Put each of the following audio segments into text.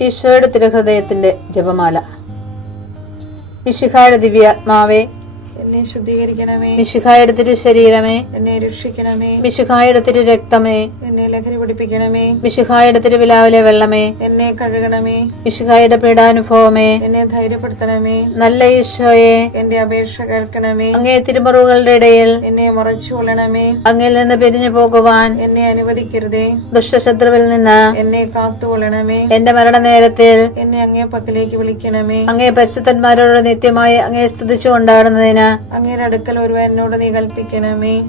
ഈശോയുടെ തിരുഹൃദയത്തിന്റെ ജപമാല. മിശിഹായുടെ ദിവ്യാത്മാവേ, എന്നെ ശുദ്ധീകരിക്കണമേ. മിശിഹായുടെ തിരു ശരീരമേ, എന്നെ രക്ഷിക്കണമേ. മിശിഹായുടെ തിരു രക്തമേ, എന്നെ ലഹരി പിടിപ്പിക്കണമേ. മിശിഹായുടെ തിരുവിലാവിലെ വെള്ളമേ, എന്നെ കഴുകണമേ. മിശിഹായുടെ പീഡാനുഭവമേ, എന്നെ ധൈര്യപ്പെടുത്തണമേ. നല്ല ഈശോയെ, എന്റെ അപേക്ഷ കേൾക്കണമേ. അങ്ങേ തിരുമുറിവുകളുടെ ഇടയിൽ എന്നെ മറച്ചു കൊള്ളണമേ. അങ്ങിൽ നിന്ന് പിരിഞ്ഞു പോകുവാൻ എന്നെ അനുവദിക്കരുതേ. ദുഷ്ടശത്രുവിൽ നിന്ന് എന്നെ കാത്തുകൊള്ളണമേ. എന്റെ മരണനേരത്തിൽ എന്നെ അങ്ങേ പക്കലേക്ക് വിളിക്കണമേ. അങ്ങേ പരിശുദ്ധന്മാരോട് നിത്യമായി അങ്ങേ സ്തുതിച്ചു കൊണ്ടാടുന്നതിന് അങ്ങയുടെ അടുക്കൽ ഒരുവൻ എന്നോട് നീ കൽപ്പിക്കണമേ.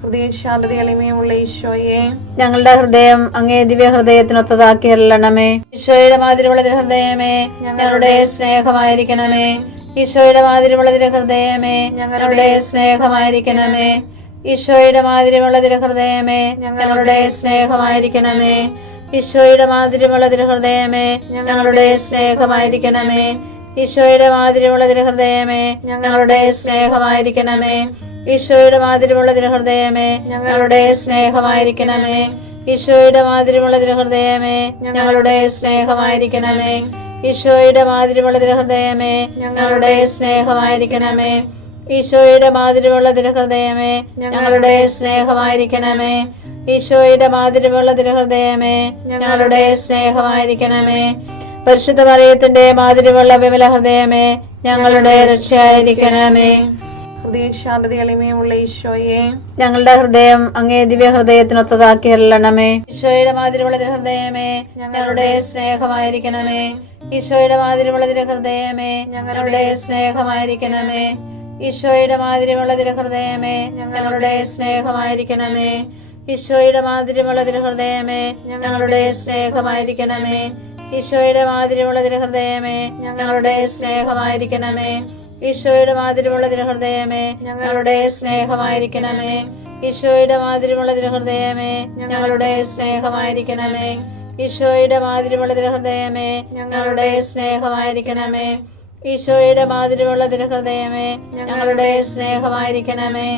ഹൃദയ ശാന്തത എളിമയുള്ള ഈശോയെ, ഞങ്ങളുടെ ഹൃദയം അങ്ങേ ദിവ്യ ഹൃദയത്തിനൊത്തതാക്കി അരുളണമേ. ഈശോയുടെ മാതിരിയുള്ള ഹൃദയമേ, ഞങ്ങളുടെ സ്നേഹമായിരിക്കണമേ. ഈശോയുടെ മാതിരിയുള്ള ഹൃദയമേ, ഞങ്ങളുടെ സ്നേഹമായിരിക്കണമേ. ഈശോയുടെ മാതിരിയുള്ള ഹൃദയമേ, ഞങ്ങളുടെ സ്നേഹമായിരിക്കണമേ. ഈശോയുടെ മാതിരിയുള്ള ഹൃദയമേ, ഞങ്ങളുടെ സ്നേഹമായിരിക്കണമേ. ഈശോയുടെ മാതിരിയുള്ള ഹൃദയമേ, ഞങ്ങളുടെ സ്നേഹമായിരിക്കണമേ. ഈശോയുടെ മാതിരിയുള്ള ഹൃദയമേ, ഞങ്ങളുടെ സ്നേഹമായിരിക്കണമേ. ഈശോയുടെ മാതിരിയുള്ള ഹൃദയമേ, ഞങ്ങളുടെ സ്നേഹമായിരിക്കണമേ. ഈശോയുടെ മാതിരിയുള്ള ഹൃദയമേ, ഞങ്ങളുടെ സ്നേഹമായിരിക്കണമേ. ഈശോയുടെ മാതിരിയുള്ള ഹൃദയമേ, ഞങ്ങളുടെ സ്നേഹമായിരിക്കണമേ. ഈശോയുടെ മാതിരിയുള്ള ഹൃദയമേ, ഞങ്ങളുടെ സ്നേഹമായിരിക്കണമേ. പരിശുദ്ധ മറിയത്തിന്റെ മാതിരിയുള്ള വിമല ഹൃദയമേ, ഞങ്ങളുടെ രക്ഷയായിരിക്കണമേ. ഹൃദയ ശാന്തത എളിമയുള്ള ഈശോയെ, ഞങ്ങളുടെ ഹൃദയം അങ്ങേ ദിവ്യ ഹൃദയത്തിനൊത്തതാക്കി അരുളണമേ. ഈശോയുടെ മാതിരിയുള്ള ഹൃദയമേ, ഞങ്ങളുടെ സ്നേഹമായിരിക്കണമേ. ഈശോയുടെ മാതിരിയുള്ള ഹൃദയമേ, ഞങ്ങളുടെ സ്നേഹമായിരിക്കണമേ. ഈശോയുടെ മാതിരിയുള്ള ഹൃദയമേ, ഞങ്ങളുടെ സ്നേഹമായിരിക്കണമേ. ഈശോയുടെ മാതിരിയുള്ള ഹൃദയമേ, ഞങ്ങളുടെ സ്നേഹമായിരിക്കണമേ. ഈശോയുടെ മാതിരിയുള്ള ഹൃദയമേ, ഞങ്ങളുടെ സ്നേഹമായിരിക്കണമേ. ഈശോയുടെ മാതിരിയുള്ള ഹൃദയമേ, ഞങ്ങളുടെ സ്നേഹമായിരിക്കണമേ. ഈശോയുടെ മാതിരിയുള്ള ഹൃദയമേ, ഞങ്ങളുടെ സ്നേഹമായിരിക്കണമേ. ഈശോയുടെ മാതിരിയുള്ള ഹൃദയമേ, ഞങ്ങളുടെ സ്നേഹമായിരിക്കണമേ. ഈശോയുടെ മാതിരിയുള്ള ഹൃദയമേ, ഞങ്ങളുടെ സ്നേഹമായിരിക്കണമേ.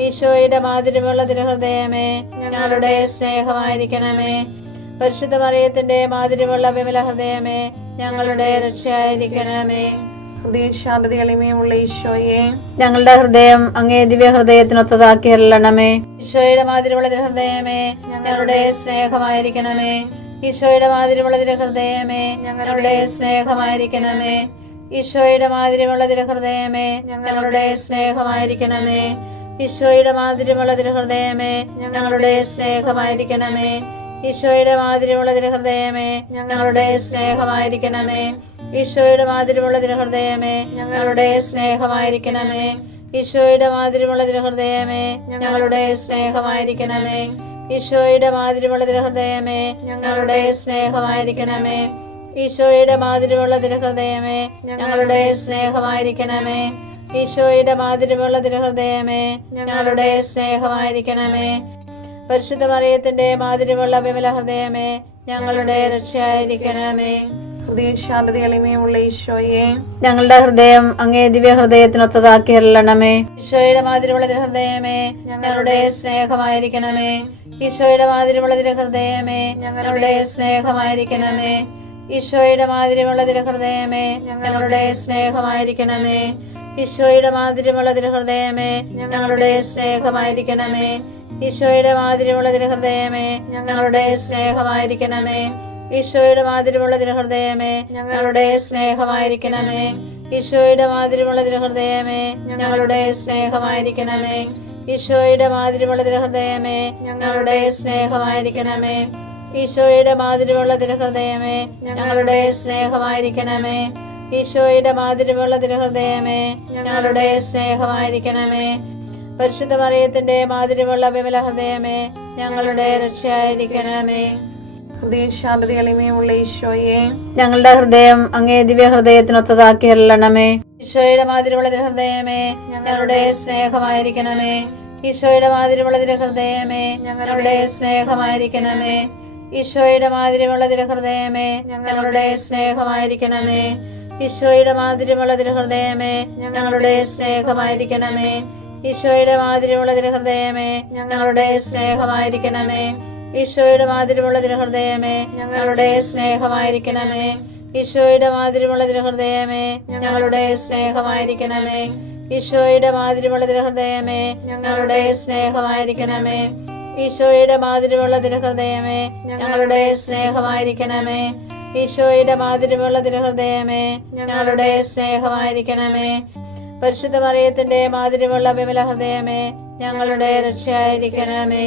ഈശോയുടെ മാതിരിയുള്ള ഹൃദയമേ, ഞങ്ങളുടെ സ്നേഹമായിരിക്കണമേ. പരിശുദ്ധ മറിയത്തിന്റെ മാതിരിയുള്ള വിമല ഹൃദയമേ, ഞങ്ങളുടെ രക്ഷയായിരിക്കണമേ. ഹൃദയ ശാന്തത എളിമയുള്ള ഈശോയെ, ഞങ്ങളുടെ ഹൃദയം അങ്ങേ ദിവ്യ ഹൃദയത്തിനൊത്തതാക്കി അരുളണമേ. ഈശോയുടെ മാതിരിയുള്ള ഹൃദയമേ, ഞങ്ങളുടെ സ്നേഹമായിരിക്കണമേ. ഈശോയുടെ മാതിരിയുള്ള ഹൃദയമേ, ഞങ്ങളുടെ സ്നേഹമായിരിക്കണമേ. ഈശോയുടെ മാതിരിയുള്ള ഹൃദയമേ, ഞങ്ങളുടെ സ്നേഹമായിരിക്കണമേ. ഈശോയുടെ മാതിരിയുള്ള ഹൃദയമേ, ഞങ്ങളുടെ സ്നേഹമായിരിക്കണമേ. ഈശോയുടെ മാതിരിയുള്ള ഹൃദയമേ, ഞങ്ങളുടെ സ്നേഹമായിരിക്കണമേ. ഈശോയുടെ മാതിരിയുള്ള ഹൃദയമേ, ഞങ്ങളുടെ സ്നേഹമായിരിക്കണമേ. ഈശോയുടെ മാതിരിയുള്ള ഹൃദയമേ, ഞങ്ങളുടെ സ്നേഹമായിരിക്കണമേ. ഈശോയുടെ മാതിരിയുള്ള ഹൃദയമേ, ഞങ്ങളുടെ സ്നേഹമായിരിക്കണമേ. ഈശോയുടെ മാതിരിയുള്ള ഹൃദയമേ, ഞങ്ങളുടെ സ്നേഹമായിരിക്കണമേ. ഈശോയുടെ മാതിരിയുള്ള ഹൃദയമേ, ഞങ്ങളുടെ സ്നേഹമായിരിക്കണമേ. പരിശുദ്ധ മറിയത്തിന്റെ മാതിരിയുള്ള വിമല ഹൃദയമേ, ഞങ്ങളുടെ രക്ഷയായിരിക്കണമേ. ഹൃദയ ശാന്തത എളിമയുള്ള ഈശോയെ, ഞങ്ങളുടെ ഹൃദയം അങ്ങേ ദിവ്യ ഹൃദയത്തിനൊത്തതാക്കി അരുളണമേ. ഈശോയുടെ മാതിരിയുള്ള ഹൃദയമേ, ഞങ്ങളുടെ സ്നേഹമായിരിക്കണമേ. ഈശോയുടെ മാതിരിയുള്ള ഹൃദയമേ, ഞങ്ങളുടെ സ്നേഹമായിരിക്കണമേ. ഈശോയുടെ മാതിരിയുള്ള ഹൃദയമേ, ഞങ്ങളുടെ സ്നേഹമായിരിക്കണമേ. ഈശോയുടെ മാതിരിയുള്ള ഹൃദയമേ, ഞങ്ങളുടെ സ്നേഹമായിരിക്കണമേ. ഈശോയുടെ മാതിരിയുള്ള ഹൃദയമേ, ഞങ്ങളുടെ സ്നേഹമായിരിക്കണമേ. ഈശോയുടെ മാതിരിയുള്ള ഹൃദയമേ, ഞങ്ങളുടെ സ്നേഹമായിരിക്കണമേ. ഈശോയുടെ മാതിരിയുള്ള ഹൃദയമേ, ഞങ്ങളുടെ സ്നേഹമായിരിക്കണമേ. ഈശോയുടെ മാതിരിയുള്ള ഹൃദയമേ, ഞങ്ങളുടെ സ്നേഹമായിരിക്കണമേ. ഈശോയുടെ മാതിരിയുള്ള ഹൃദയമേ, ഞങ്ങളുടെ സ്നേഹമായിരിക്കണമേ. ഈശോയുടെ മാതിരിയുള്ള ഹൃദയമേ, ഞങ്ങളുടെ സ്നേഹമായിരിക്കണമേ. പരിശുദ്ധ മറിയത്തിന്റെ മാതിരിയുള്ള വിമല ഹൃദയമേ, ഞങ്ങളുടെ രക്ഷയായിരിക്കണമേ. ഹൃദയ ശാന്തത എളിമയുള്ള ഈശോയെ, ഞങ്ങളുടെ ഹൃദയം അങ്ങേ ദിവ്യ ഹൃദയത്തിനൊത്തതാക്കി അരുളണമേ. ഈശോയുടെ മാതിരിയുള്ള ഹൃദയമേ, ഞങ്ങളുടെ സ്നേഹമായിരിക്കണമേ. ഈശോയുടെ മാതിരിയുള്ള ഹൃദയമേ, ഞങ്ങളുടെ സ്നേഹമായിരിക്കണമേ. ഈശോയുടെ മാതിരിയുള്ള ഹൃദയമേ, ഞങ്ങളുടെ സ്നേഹമായിരിക്കണമേ. ഈശോയുടെ മാതിരിയുള്ള ഹൃദയമേ, ഞങ്ങളുടെ സ്നേഹമായിരിക്കണമേ. ഈശോയുടെ മാതിരിയുള്ള ഹൃദയമേ, ഞങ്ങളുടെ സ്നേഹമായിരിക്കണമേ. ഈശോയുടെ മാതിരിയുള്ള തിരുഹൃദയമേ ഞങ്ങളുടെ സ്നേഹമായിരിക്കണമേ. ഈശോയുടെ മാതിരിയുള്ള തിരുഹൃദയമേ ഞങ്ങളുടെ സ്നേഹമായിരിക്കണമേ. ഈശോയുടെ മാതിരിയുള്ള തിരുഹൃദയമേ ഞങ്ങളുടെ സ്നേഹമായിരിക്കണമേ. ഈശോയുടെ മാതിരിയുള്ള തിരുഹൃദയമേ ഞങ്ങളുടെ സ്നേഹമായിരിക്കണമേ. ഈശോയുടെ മാതിരിയുള്ള തിരുഹൃദയമേ ഞങ്ങളുടെ സ്നേഹമായിരിക്കണമേ. പരിശുദ്ധ മറിയത്തിന്റെ മാതിരിയുള്ള വിമല ഹൃദയമേ ഞങ്ങളുടെ രക്ഷയായിരിക്കണമേ.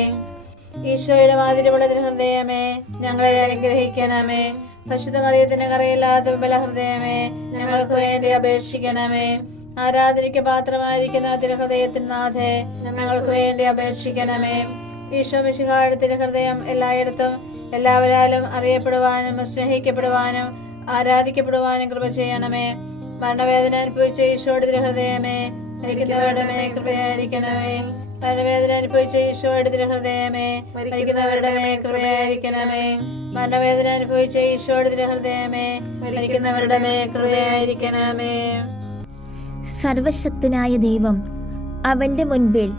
ഈശോയുടെ മാതിരിയുള്ള തിരുഹൃദയമേ ഞങ്ങളെ അനുഗ്രഹിക്കണമേ. പരിശുദ്ധ മറിയത്തിന് കറയില്ലാത്ത വിമല ഹൃദയമേ ഞങ്ങൾക്ക് വേണ്ടി അപേക്ഷിക്കണമേ. ആരാധനയ്ക്ക് പാത്രമായിരിക്കുന്ന തിരുഹൃദയത്തിന് നാഥേ ഞങ്ങൾക്ക് വേണ്ടി അപേക്ഷിക്കണമേ. ഈശോ മിശിഹായുടെ തിരുഹൃദയം എല്ലായിടത്തും എല്ലാവരാലും അറിയപ്പെടുവാനും സ്നേഹിക്കപ്പെടുവാനും ആരാധിക്കപ്പെടുവാനും കൃപ ചെയ്യണമേ. മരണവേദന അനുഭവിച്ച ഈശോയുടെ തിരുഹൃദയമേ മരിക്കുന്നവരുടെ മേൽ കൃപയായിരിക്കണമേ. മരണവേദന അനുഭവിച്ച ഈശോയുടെ തിരുഹൃദയമേ മരിക്കുന്നവരുടെ മേൽ കൃപയായിരിക്കണമേ. മരണവേദന അനുഭവിച്ച ഈശോയുടെ തിരുഹൃദയമേ മരിക്കുന്നവരുടെ മേൽ കൃപയായിരിക്കണമേ. സർവശക്തനായ ദൈവം അവന്റെ മുൻപിൽ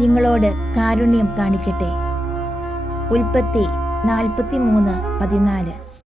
നിങ്ങളോട് കാരുണ്യം കാണിക്കട്ടെ. ഉൽപ്പത്തി 43:14.